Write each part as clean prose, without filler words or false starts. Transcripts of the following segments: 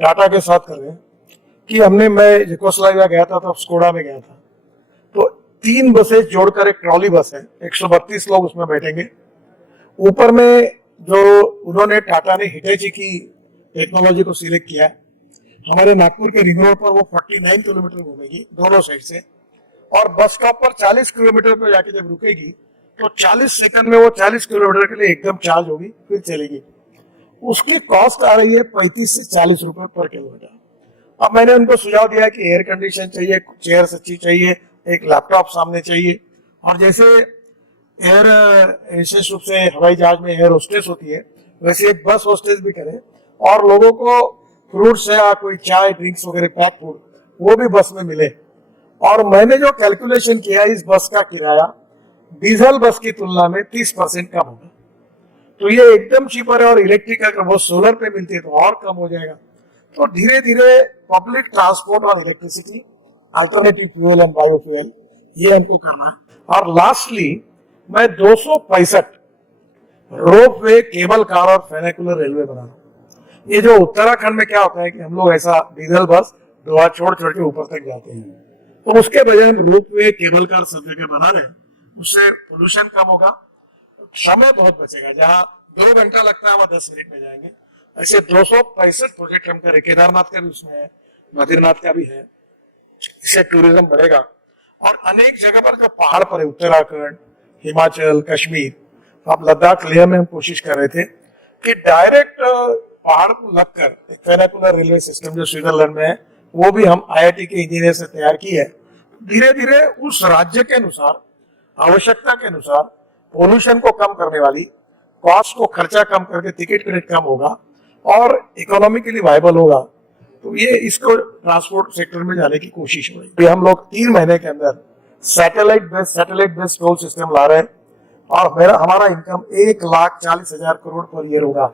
टाटा के साथ कर रहे हैं कि मैं यूगोस्लाविया गया था तो स्कोडा में गया था, तो 3 बसें जोड़कर एक ट्रॉली बस है, 132 लोग उसमें बैठेंगे। ऊपर में जो उन्होंने टाटा ने हिटेची की टेक्नोलॉजी को सिलेक्ट किया है, हमारे नागपुर के रिंग रोड पर वो 49 किलोमीटर घूमेगी दोनों साइड से, और बस स्टॉप पर 40 किलोमीटर पर जाके जब रुकेगी तो 40 सेकंड में वो 40 किलोमीटर के लिए एकदम चार्ज होगी, फिर चलेगी। उसकी कॉस्ट आ रही है 35 से 40 रुपए पर किलोमीटर। अब मैंने उनको सुझाव दिया कि एयर कंडीशन चाहिए, चेयर अच्छी चाहिए, एक लैपटॉप सामने चाहिए, और जैसे एयर विशेष रूप से हवाई जहाज में एयर होस्टेस होती है, वैसे एक बस होस्टेस भी करे, और लोगों को फ्रूट्स या कोई चाय ड्रिंक्स वगैरह पैक फूड वो भी बस में मिले। और मैंने जो कैलकुलेशन किया, इस बस का किराया डीजल बस की तुलना में 30% कम होगा, तो ये एकदम चीपर है। और इलेक्ट्रिक अगर वो सोलर पे मिलती है तो और कम हो जाएगा। तो धीरे धीरे पब्लिक ट्रांसपोर्ट और electricity, alternative fuel and biofuel, ये हमको करना है। और लास्टली मैं 265 रोप वे, केबल कार और फेनिकुलर रेलवे बना रहा हूँ। ये जो उत्तराखंड में क्या होता है कि हम लोग ऐसा डीजल बस दोहा छोड़ छोड़ के ऊपर तक जाते हैं, तो उसके बजाय हम रोप वे, केबल कार सब जगह बना रहे हैं। उससे पोल्यूशन कम होगा, समय बहुत बचेगा। जहां 2 घंटा लगता है वहां 10 मिनट में जाएंगे। ऐसे 265 प्रोजेक्ट हम करें। केदारनाथ का भी उसमें है, बद्रीनाथ का भी है। इससे टूरिज्म बढ़ेगा। और अनेक जगह पर जो पहाड़ पर है, उत्तराखंड, हिमाचल, कश्मीर, अब लद्दाख, लेह में हम कोशिश कर रहे थे कि डायरेक्ट पहाड़ को लगकर एक फेनिकुलर रेलवे सिस्टम जो स्विट्जरलैंड में है, वो भी हम IIT के इंजीनियर से तैयार की है। धीरे धीरे उस राज्य के अनुसार, आवश्यकता के अनुसार, पोल्यूशन को कम करने वाली, कॉस्ट को, खर्चा कम करके टिकट रेट कम होगा और इकोनॉमिकली वायबल होगा, तो ये इसको ट्रांसपोर्ट सेक्टर में जाने की कोशिश हो रही है। हम लोग 3 महीने के अंदर सैटेलाइट बेस्ड टोल सिस्टम ला रहे हैं, और हमारा इनकम 1,40,000 करोड़ पर ईयर होगा।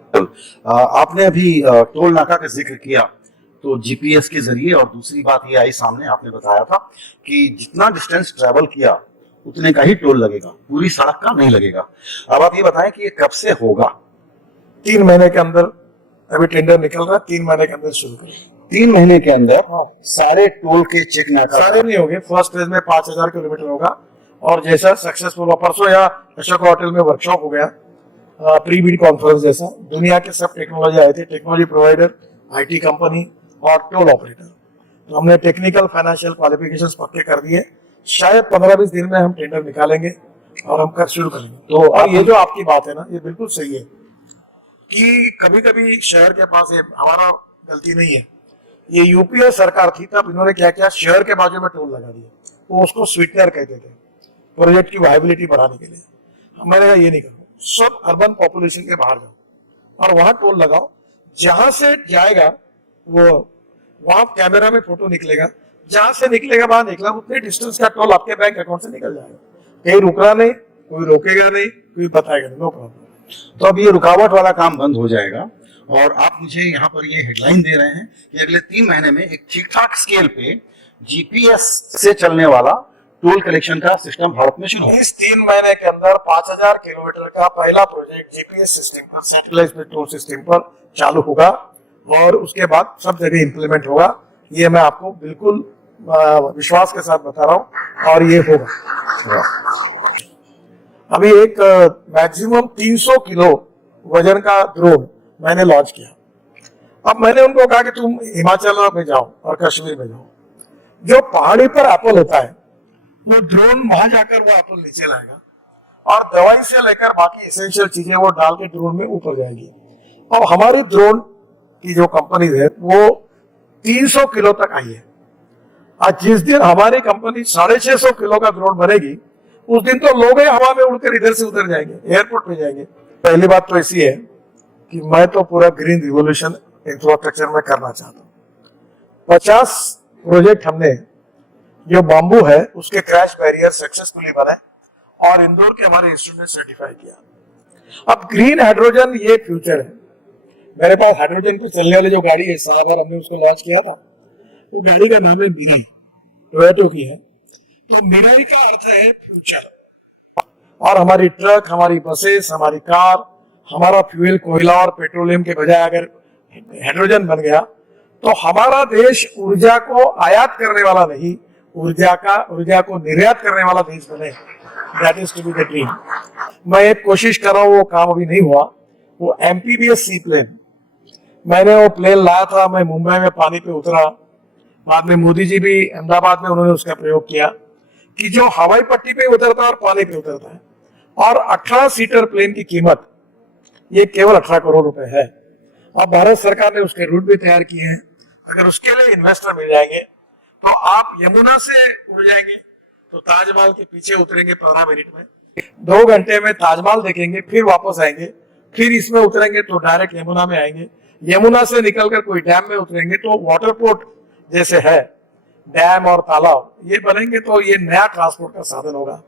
आपने अभी टोल नाका का जिक्र किया, तो जीपीएस के जरिए, और दूसरी बात ये आई सामने, आपने बताया था कि जितना डिस्टेंस ट्रेवल किया उतने का ही टोल लगेगा, पूरी सड़क का नहीं लगेगा। अब आप ये बताएं कि ये कब से होगा? 3 महीने के अंदर अभी टेंडर निकल रहा है, 3 महीने के अंदर शुरू करें। 3 महीने के अंदर सारे टोल के चेक नाका? सारे नहीं होंगे, फर्स्ट फेज में 5,000 किलोमीटर होगा, और जैसा सक्सेसफुल हुआ, परसों या अशोक होटल में वर्कशॉप हो गया, प्री बीड कॉन्फ्रेंस जैसा, दुनिया के सब टेक्नोलॉजी आए थे, टेक्नोलॉजी प्रोवाइडर, IT कंपनी और टोल ऑपरेटर। तो हमने टेक्निकल फाइनेंशियल क्वालिफिकेशंस पक्के कर दिए। शायद 15-20 दिन में हम टेंडर निकालेंगे और हम कर शुरू करेंगे। तो और ये जो आपकी बात है ना, ये बिल्कुल सही है कि कभी कभी शहर के पास, ये हमारा गलती नहीं है, ये यूपीए सरकार थी तब इन्होंने क्या किया, शहर के बाजू में टोल लगा दिया, वो उसको स्वीटनर कहते थे, प्रोजेक्ट की वायबिलिटी बढ़ाने के लिए। मैंने कहा ये नहीं करो, सब अर्बन पॉपुलेशन के बाहर जाओ और वहां टोल लगाओ, जहां से जाएगा वो वहां कैमरा में फोटो निकलेगा, जहां से निकलेगा वहां निकला, उतने डिस्टेंस का टोल आपके बैंक अकाउंट से निकल जाएगा। कहीं रुकना नहीं, कोई रोकेगा नहीं, कोई बताएगा नहीं, नो प्रॉब्लम। तो अब ये रुकावट वाला काम बंद हो जाएगा, और आप मुझे यहाँ पर ये हेडलाइन दे रहे हैं कि अगले 3 महीने में एक ठीक ठाक स्केल पे जीपीएस से चलने वाला टोल कलेक्शन का सिस्टम भारत में शुरू। इस 3 महीने के अंदर 5,000 किलोमीटर का पहला प्रोजेक्ट जीपीएस सिस्टम पर, सैटेलाइट टोल सिस्टम पर चालू होगा, और उसके बाद सब जगह इंप्लीमेंट होगा। ये मैं आपको बिल्कुल विश्वास के साथ बता रहा हूँ, और ये होगा। अभी एक मैक्सिमम 300 किलो वजन का ड्रोन मैंने लॉन्च किया। अब मैंने उनको कहा कि तुम हिमाचल में जाओ और कश्मीर में जाओ, जो पहाड़ी पर एप्पल होता है वो ड्रोन वहां जाकर वो एप्पल नीचे लाएगा, और दवाई से लेकर बाकी एसेंशियल चीजें वो डाल के ड्रोन में ऊपर जाएगी। और हमारी ड्रोन की जो कंपनी है वो 300 किलो तक आई है। आज जिस दिन हमारी कंपनी 650 किलो का ड्रोन बनेगी, उस दिन तो लोग ही हवा में उड़कर इधर से उधर जाएंगे, एयरपोर्ट पे जाएंगे। पहली बात तो ऐसी है कि मैं तो पूरा ग्रीन रिवोल्यूशन इंफ्रास्ट्रक्चर में करना चाहता हूँ। 50 प्रोजेक्ट हमने, जो बाम्बू है उसके क्रैश बैरियर सक्सेसफुली बने, और इंदौर के हमारे इंस्टीट्यूट ने सर्टिफाई किया। अब ग्रीन हाइड्रोजन ये फ्यूचर है। मेरे पास हाइड्रोजन पे चलने वाली जो गाड़ी है, साल भर हमने उसको लॉन्च किया था, वो गाड़ी का नाम है मिराई, टोयोटा की है। तो मिराई का अर्थ है फ्यूचर, और हमारी ट्रक, हमारी बसेस, हमारी कार, हमारा फ्यूल कोयला और पेट्रोलियम के बजाय अगर हाइड्रोजन बन गया तो हमारा देश ऊर्जा को आयात करने वाला नहीं, ऊर्जा को निर्यात करने वाला देश बने। That is to be the dream. मैं एक कोशिश कर रहा हूँ, वो काम अभी नहीं हुआ। वो एमपीबीएस सी प्लेन, मैंने वो प्लेन लाया था, मैं मुंबई में पानी पे उतरा, बाद में मोदी जी भी अहमदाबाद में उन्होंने उसका प्रयोग किया कि जो हवाई पट्टी पे उतरता है और पानी पे उतरता है, और 18 सीटर प्लेन की कीमत ये केवल 18 करोड़ रुपए है। अब भारत सरकार ने उसके रूट भी तैयार किए हैं। अगर उसके लिए इन्वेस्टर मिल जाएंगे तो आप यमुना से उड़ जाएंगे तो ताजमहल के पीछे उतरेंगे 15 मिनट में, 2 घंटे में ताजमहल देखेंगे, फिर वापस आएंगे, फिर इसमें उतरेंगे तो डायरेक्ट यमुना में आएंगे, यमुना से निकलकर कोई डैम में उतरेंगे तो वाटर पोर्ट जैसे है डैम और तालाब ये बनेंगे, तो ये नया ट्रांसपोर्ट का साधन होगा।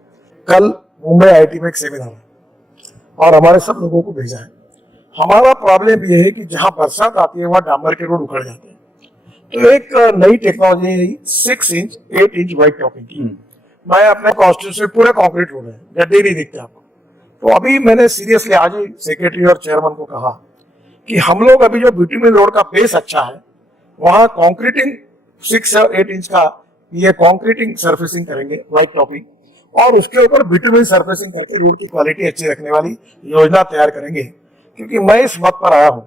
कल मुंबई आईटी में एक सेमिनार है और हमारे सब लोगों को भेजा है। हमारा प्रॉब्लम ये है कि जहां बरसात आती है वहां डामर के रोड उखड़ जाते हैं। तो एक नई टेक्नोलॉजी है 6 इंच 8 इंच व्हाइट टॉपिंग की। मैं अपने कॉन्स्टिट्यूशन में पूरे कॉन्क्रीट रोड है, गड्ढे नहीं दिखते आपको। तो अभी मैंने सीरियसली आज ही सेक्रेटरी और चेयरमैन को कहा कि हम लोग अभी जो बिटुमिन रोड का बेस अच्छा है वहां कॉन्क्रीटिंग 6 और 8 इंच का ये कॉन्क्रीटिंग सर्फेसिंग करेंगे व्हाइट टॉपिंग, और उसके ऊपर बिटुमिन सर्फेसिंग करके रोड की क्वालिटी अच्छी रखने वाली योजना तैयार करेंगे। क्योंकि मैं इस मत पर आया हूं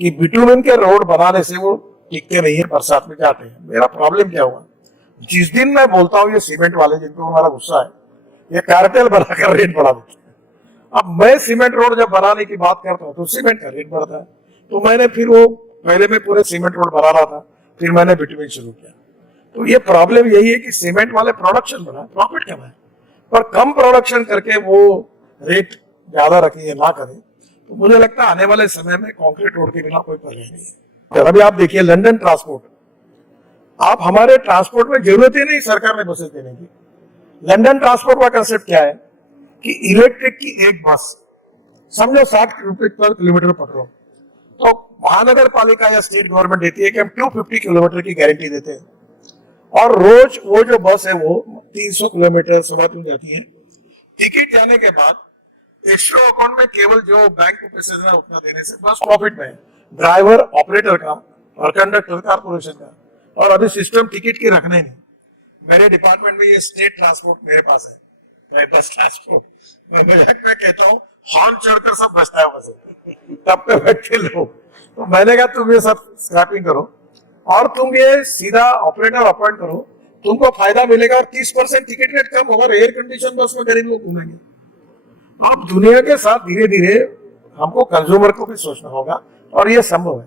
कि बिटुमिन के रोड बनाने से वो टिकते नहीं है, बरसात में जाते हैं। मेरा प्रॉब्लम क्या हुआ, जिस दिन मैं बोलता हूँ ये सीमेंट वाले जिनको हमारा गुस्सा है, ये कार्टेल बनाकर रेट बढ़ा देते हैं। अब मैं सीमेंट रोड जब बनाने की बात करता हूँ तो सीमेंट का रेट बढ़ता है। तो मैंने फिर वो पहले में पूरे सीमेंट रोड बना रहा था, फिर मैंने बिटुमिन शुरू किया। तो ये प्रॉब्लम यही है कि सीमेंट वाले प्रोडक्शन बढ़ाए, प्रॉफिट कमाए, पर कम प्रोडक्शन करके वो रेट ज्यादा रखें या ना करें। तो मुझे लगता है आने वाले समय में कंक्रीट रोड के बिना कोई पर्याय नहीं है। अभी आप देखिए लंदन ट्रांसपोर्ट, आप हमारे ट्रांसपोर्ट में जरूरत ही नहीं सरकार ने बसें देने की। लंदन ट्रांसपोर्ट का कंसेप्ट क्या है कि इलेक्ट्रिक की एक बस, समझो 60 रुपए पर किलोमीटर पकड़ो, तो महानगर पालिका या स्टेट गवर्नमेंट देती है कि हम 250 किलोमीटर की गारंटी देते हैं, और रोज वो जो बस है वो 300 किलोमीटर सवा दिन जाती है। टिकट जाने के बाद एक्स्ट्रा अकाउंट में केवल जो बैंक को पैसे देना उतना देने से बस प्रॉफिट में है, ड्राइवर ऑपरेटर का और कंडक्टर कारपोरेशन का। और अभी सिस्टम टिकट के रखना ही नहीं। मेरे डिपार्टमेंट में ये स्टेट ट्रांसपोर्ट मेरे पास है, बस ट्रांसपोर्ट। मैं मजाक में कहता हूँ हॉर्न चढ़कर सब बचता है बस, तब पे बैठे लोग। तो मैंने कहा तुम ये सब स्क्रैपिंग करो और तुम ये सीधा ऑपरेटर अपॉइंट करो, तुमको फायदा मिलेगा और 30% टिकट रेट कम होगा, एयर कंडीशन बस में गरीब लोग घूमेंगे। अब दुनिया के साथ धीरे धीरे हमको कंज्यूमर को भी सोचना होगा और ये संभव है।